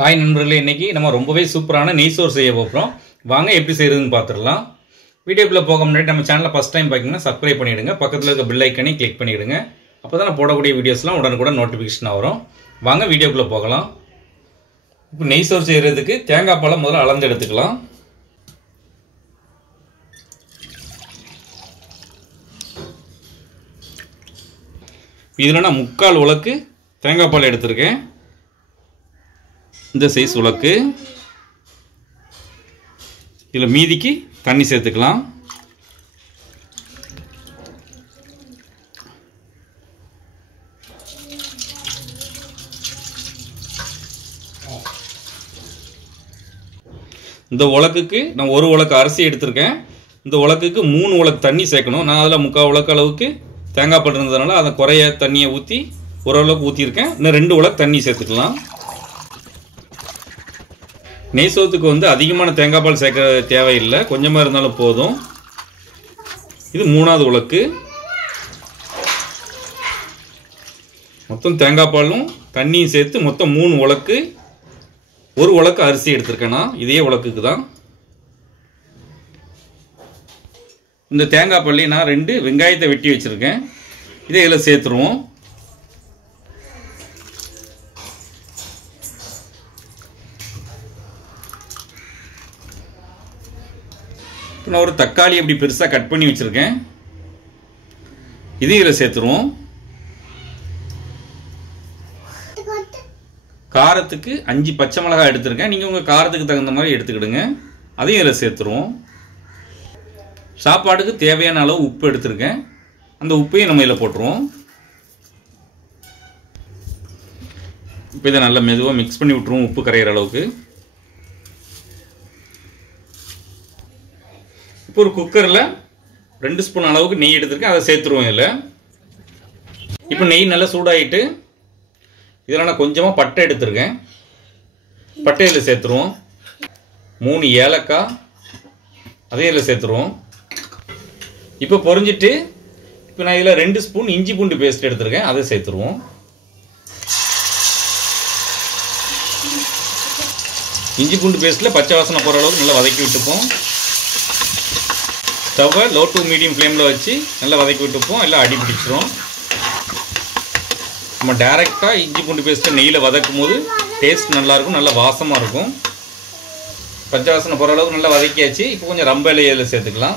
Hi நண்பர்களே, இன்னைக்கு நம்ம ரொம்பவே சூப்பரான நெய் சோறு செய்ய போகிறோம். வாங்க எப்படி செய்யறதுன்னு பார்த்துடலாம். வீடியோக்குள்ளே போக முன்னாடி நம்ம சேனலை ஃபஸ்ட் டைம் பார்த்தீங்கன்னா சப்ஸ்கிரைப் பண்ணிவிடுங்க. பக்கத்தில் இருக்க பெல் ஐக்கனை கிளிக் பண்ணிவிடுங்க. அப்போ தான் நான் போடக்கூடிய வீடியோஸ்லாம் உடனுக்குடன் நோட்டிஃபிகேஷன் வரும். வாங்க வீடியோக்குள்ளே போகலாம். இப்போ நெய் சோறு செய்கிறதுக்கு தேங்காய் பாலை முதல்ல அளந்து எடுத்துக்கலாம். இதில் நான் 3/4 உலக்கு தேங்காய் பால் எடுத்திருக்கேன். இந்த சைஸ் உலக்கு. இதில் மீதிக்கு தண்ணி சேர்த்துக்கலாம். இந்த உலக்குக்கு நான் 1 உலக்கு அரிசி எடுத்திருக்கேன். இந்த உலக்குக்கு 3 உலக்கு தண்ணி சேர்க்கணும். நான் அதில் 3/4 உலக்கு அளவுக்கு தேங்காய் பால் இருந்ததுனால அதை குறைய தண்ணியை ஊற்றி ஓரளவுக்கு ஊற்றிருக்கேன். இன்னும் 2 உலக்கு தண்ணி சேர்த்துக்கலாம். நெய் சோத்துக்கு அதிகமான தேங்காய் பால் சேர்க்க தேவையில்லை, கொஞ்சமாக இருந்தாலும் போதும். இது 3வது உலக்கு. மொத்தம் தேங்காய் பாலும் தண்ணியும் சேர்த்து மொத்தம் 3 உலக்கு. 1 உலக்கு அரிசி எடுத்திருக்கேன்னா இதே உலக்குக்கு தான். இந்த தேங்காய் பால்லையும் நான் 2 வெங்காயத்தை வெட்டி வச்சுருக்கேன். இதை இதில் சேர்த்துருவோம். நான் ஒரு தக்காளி அப்படி பெருசாக கட் பண்ணி வச்சுருக்கேன். இதையும் இதில் சேர்த்துருவோம். காரத்துக்கு 5 பச்சை மிளகாய் எடுத்திருக்கேன். நீங்கள் உங்கள் காரத்துக்கு தகுந்த மாதிரி எடுத்துக்கிடுங்க. அதையும் இதில் சேர்த்துருவோம். சாப்பாடுக்கு தேவையான அளவு உப்பு எடுத்திருக்கேன். அந்த உப்பையும் நம்ம இதில் போட்டுருவோம். இப்போ இதை நல்லா மெதுவாக மிக்ஸ் பண்ணி விட்டுருவோம் உப்பு கரையிற அளவுக்கு. இப்போ ஒரு குக்கரில் 2 ஸ்பூன் அளவுக்கு நெய் எடுத்திருக்கேன். அதை சேர்த்துருவோம் இதில். இப்போ நெய் நல்லா சூடாகிட்டு இதில் நான் கொஞ்சமாக பட்டை எடுத்திருக்கேன். பட்டை இதில் சேர்த்துருவோம். 3 ஏலக்காய் அதையும் இதில் சேர்த்துருவோம். இப்போ பொரிஞ்சிட்டு இப்போ நான் இதில் 2 ஸ்பூன் இஞ்சி பூண்டு பேஸ்ட் எடுத்திருக்கேன். அதை சேர்த்துருவோம். இஞ்சி பூண்டு பேஸ்ட்டில் பச்சை வாசனை போகிற அளவுக்கு நல்லா வதக்கி விட்டுப்போம். ஸ்டவ்வை லோ டு மீடியம் ஃப்ளேமில் வச்சு நல்லா வதக்கி விட்டுப்போம். எல்லாம் அடி பிடிச்சிரும். நம்ம டைரெக்டாக இஞ்சி பூண்டு பேஸ்ட்டை நெய்யில் வதக்கும் போது டேஸ்ட் நல்லாயிருக்கும், நல்லா வாசமாக இருக்கும். பச்சை வாசனை போகிற அளவுக்கு நல்லா வதக்கியாச்சு. இப்போ கொஞ்சம் ரம்ப இலையில் சேர்த்துக்கலாம்.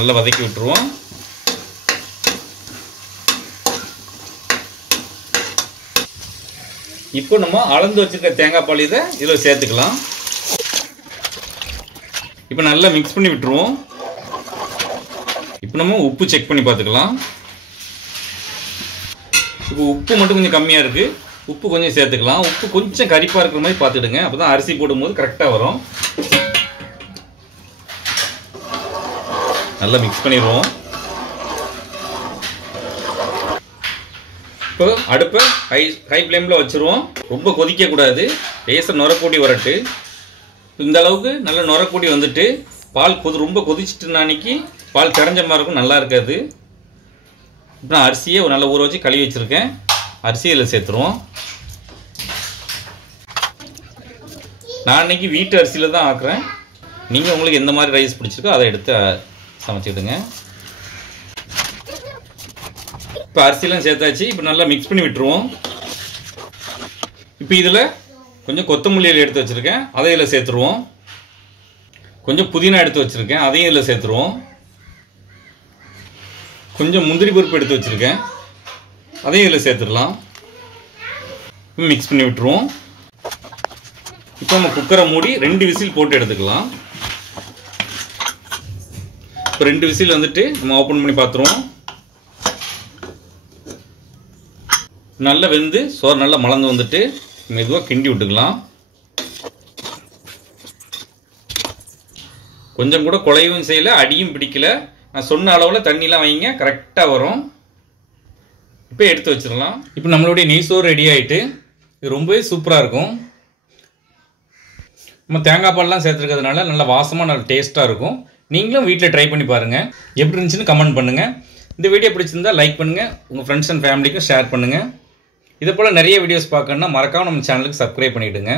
நல்லா வதக்கி விட்டுருவோம். இப்போ நம்ம அளந்து வச்சிருக்க தேங்காய் பால் இதில் சேர்த்துக்கலாம். இப்போ நல்லா மிக்ஸ் பண்ணி விட்டுருவோம். இப்போ நம்ம உப்பு செக் பண்ணி பார்த்துக்கலாம். இப்போ உப்பு மட்டும் கொஞ்சம் கம்மியாக இருக்குது. உப்பு கொஞ்சம் சேர்த்துக்கலாம். உப்பு கொஞ்சம் கரிப்பாக இருக்கிற மாதிரி பார்த்துடுங்க. அப்போ தான் அரிசி போடும்போது கரெக்டாக வரும். நல்லா மிக்ஸ் பண்ணிடுவோம். இப்போ அடுப்பை ஹை ஃப்ளேமில் வச்சுருவோம். ரொம்ப கொதிக்கக்கூடாது. லேசாக நுரக்கூடி வரட்டு. இந்த அளவுக்கு நல்லா நுரக்கூடி வந்துட்டு பால் ரொம்ப கொதிச்சுட்டு அன்னைக்கு பால் கரைஞ்ச மாதிரி இருக்கும், நல்லா இருக்காது. இப்போ நான் அரிசியை நல்லா ஊற வச்சு கழுவி வச்சுருக்கேன். அரிசியை இதில் சேர்த்துருவோம். நான் இன்னைக்கு வீட்டு அரிசியில் தான் ஆக்குறேன். நீங்கள் உங்களுக்கு எந்த மாதிரி ரைஸ் பிடிச்சிருக்கோ அதை எடுத்து சமைச்சிடுங்க. இப்போ அரிசிலாம் சேர்த்தாச்சு. இப்போ நல்லா மிக்ஸ் பண்ணி விட்டுருவோம். இப்போ இதில் கொஞ்சம் கொத்தமல்லி எடுத்து வச்சுருக்கேன். அதை இதில் சேர்த்துருவோம். கொஞ்சம் புதினா எடுத்து வச்சுருக்கேன். அதையும் இதில் சேர்த்துருவோம். கொஞ்சம் முந்திரி பருப்பு எடுத்து வச்சுருக்கேன். அதையும் இதில் சேர்த்துடலாம். மிக்ஸ் பண்ணி விட்டுருவோம். இப்போ நம்ம குக்கரை மூடி 2 விசில் போட்டு எடுத்துக்கலாம். இப்போ 2 விசில் வந்துட்டு நம்ம ஓப்பன் பண்ணி பார்த்துருவோம். நல்லா வெந்து சோறு நல்லா மலர்ந்து வந்துட்டு மெதுவாக கிண்டி விட்டுக்கலாம். கொஞ்சம் கூட குழையவும் செய்யலை, அடியும் பிடிக்கல. நான் சொன்ன அளவில் தண்ணிலாம் வைங்க, கரெக்டாக வரும். இப்போ எடுத்து வச்சிடலாம். இப்போ நம்மளுடைய நெய் சோறு ரெடி ஆகிட்டு இது ரொம்பவே சூப்பராக இருக்கும். நம்ம தேங்காய் பால்லாம் சேர்த்துருக்கிறதுனால நல்லா வாசமாக நல்ல டேஸ்ட்டாக இருக்கும். நீங்களும் வீட்டில் ட்ரை பண்ணி பாருங்கள். எப்படி இருந்துச்சுன்னு கமெண்ட் பண்ணுங்கள். இந்த வீடியோ பிடிச்சிருந்தா லைக் பண்ணுங்கள், உங்கள் ஃப்ரெண்ட்ஸ் அண்ட் ஃபேமிலிக்கும் ஷேர் பண்ணுங்கள். இதே போல் நிறைய வீடியோஸ் பார்க்கணுன்னா மறக்காம நம்ம சேனலுக்கு சப்ஸ்கிரைப் பண்ணிவிடுங்க.